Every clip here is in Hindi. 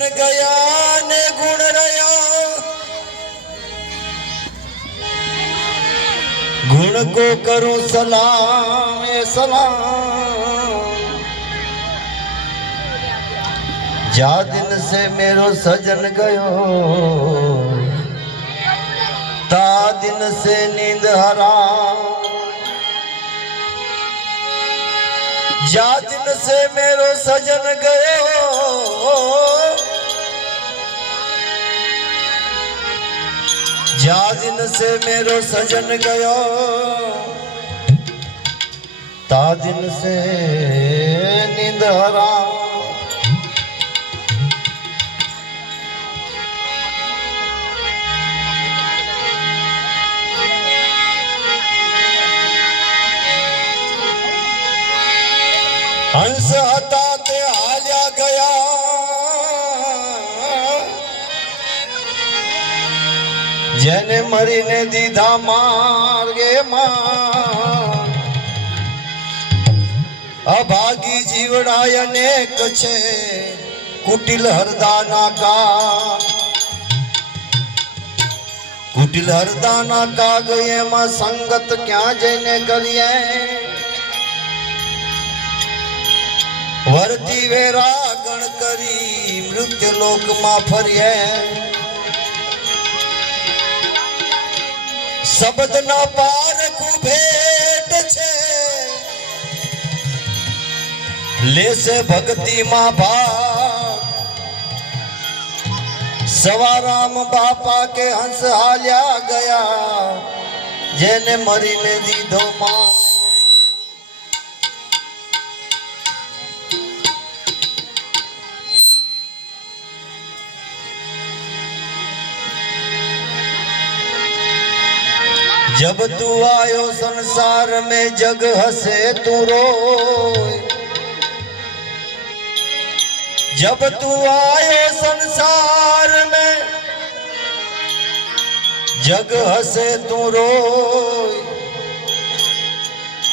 सजन गया ने गुण रया गुण को करूं सलाम ए सलाम जा दिन से मेरो सजन गयो ता दिन से नींद हराम जा दिन से मेरो सजन गयो जा दिन से मेरो सजन गयो ता दिन से नींद हराम हंस हता ते हाल्या गया जेने मरीने दीधा मार्गे मां अभागी जीवड़ा अनेक छे कुटिल हरदाना का कुटिल हरदाना का गए मां संगत क्या जने करिए वर्ती वेरा गण करी मृत्यु लोक मा फरिए शब्द न पार को भेट छे ले से भक्ति मा भाग सवाराम बापा के हंस हाल्या गया जेने मरीने दीधो मां जब तू आयो संसार में जग हसे तू रोए जब तू आयो संसार में जग हसे तू रोए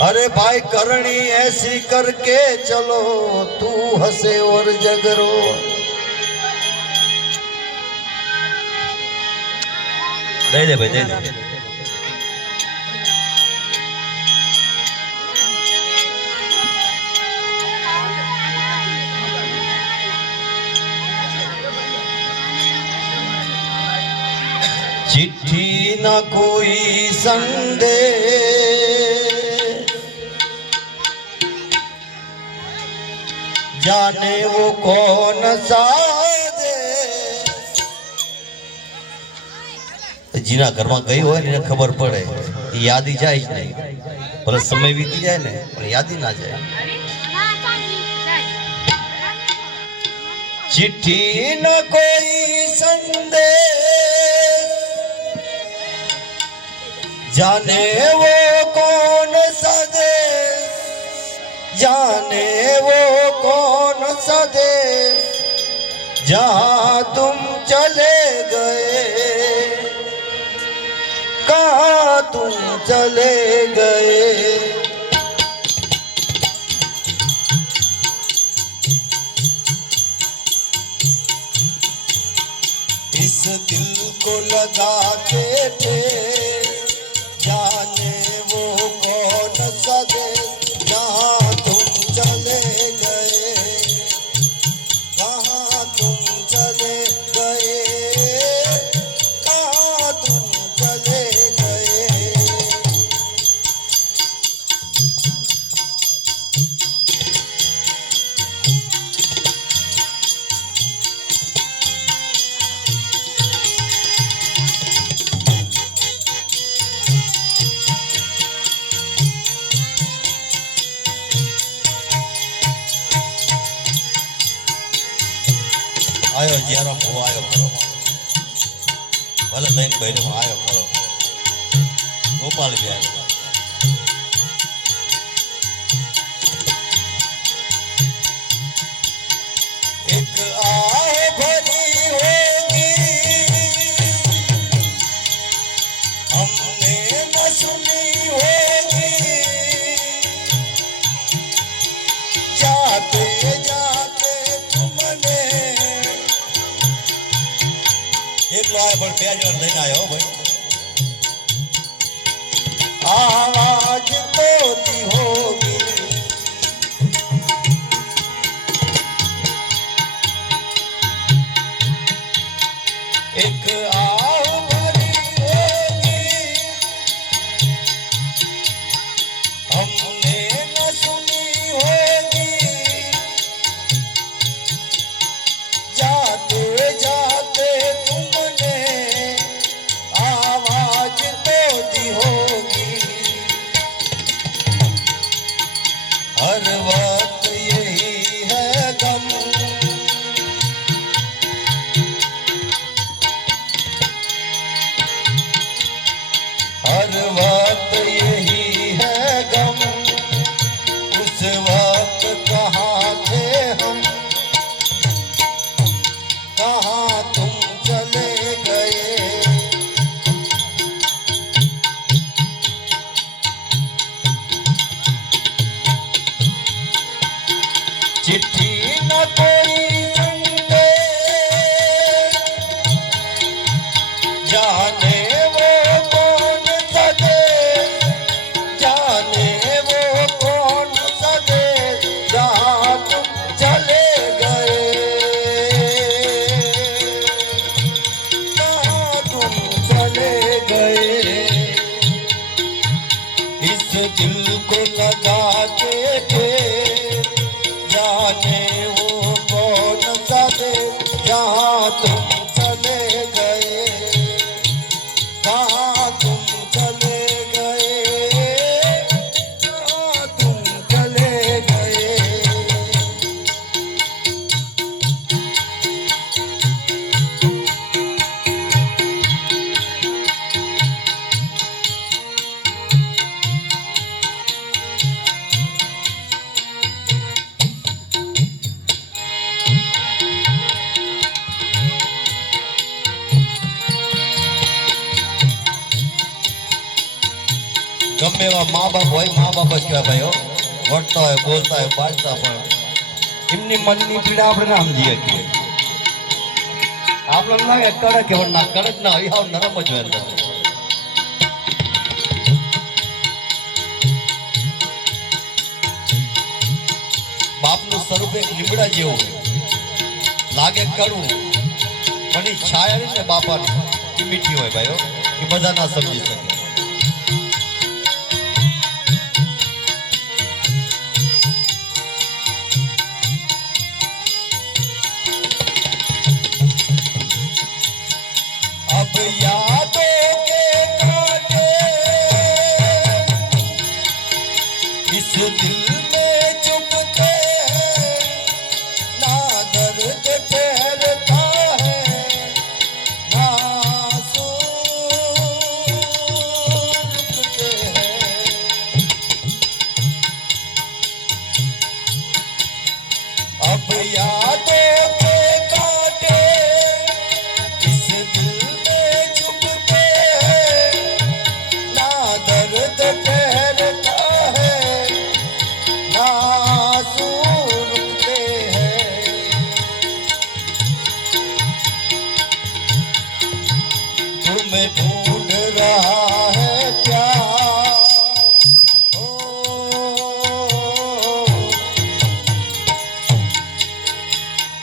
अरे भाई करनी ऐसी करके चलो तू हसे और जग रोए दे दे भाई दे दे चिट्ठी न कोई संदेश जाने वो कौन सा जीना घर में गई हो ने खबर पड़े याद ही जाए नहीं पर समय बीती जाए ने पर याद ही ना जाए चिट्ठी न कोई संदेश जाने वो कौन सा देश जाने वो कौन सा देश जहाँ तुम चले गए कहाँ तुम चले गए इस दिल को लगा के थे जाने वो कौन सा देश जहाँ तुम चले गए कहाँ तुम चले गए कहाँ तुम चले गए आयो जरा वो आयो करो भले लाइन पहले में आयो करो गोपाल भी आयो एक आह भरी होगी हमने न सुनी होगी जाते जाते तुमने પણ બે જણ લઈને આવ્યો ભાઈ आवाज तोती होगी एक आह भरी होगी हमने न सुनी होगी जाते जाते तुमने आवाज तोती होगी हर वक्त यही है गम हर वक्त यही है गम उस वक्त कहाँ थे हम कहाँ तुम चले गए चिट्ठी न कोई संगे जाने वो कौन सदे जाने वो कौन सदे जहाँ तुम चले गए कहाँ तुम चले गए इस दिल को लगा के जाने वो कौन सा दे जहाँ तुम चले गए कहाँ तुम चले गए कहाँ तुम चले गए ગમે એવા મા બાપ હોય મા બાપ જ કહેવાય ભાઈઓ વળતા હોય બોલતા હોય પાડતા પણ એમની મનની પીડા આપણે ના સમજી શકીએ આપણે લાગે કડક એવો ના કડક ના હોય આવ નરમ જ હોય અંદર બાપનું સ્વરૂપ એક લીમડા જેવું લાગે કડવું પણ એ છાયા ને બાપાની એ મીઠી હોય ભાઈઓ એ બધા ના સમજી શકે अब यादों के कांटे इस दिल में चुभते हैं ना दर्द ठहरता है ना रुकते हैं अब यादों के कांटे इस दिल में चुभते हैं ना दर्द ठहरता है ना आंसू रुकते हैं तुम्हें ढूंढ रहा है प्यार ओ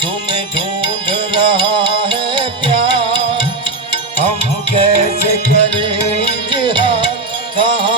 तुम्हें ढूंढ रहा है प्यार हम कैसे करें इजहार कहाँ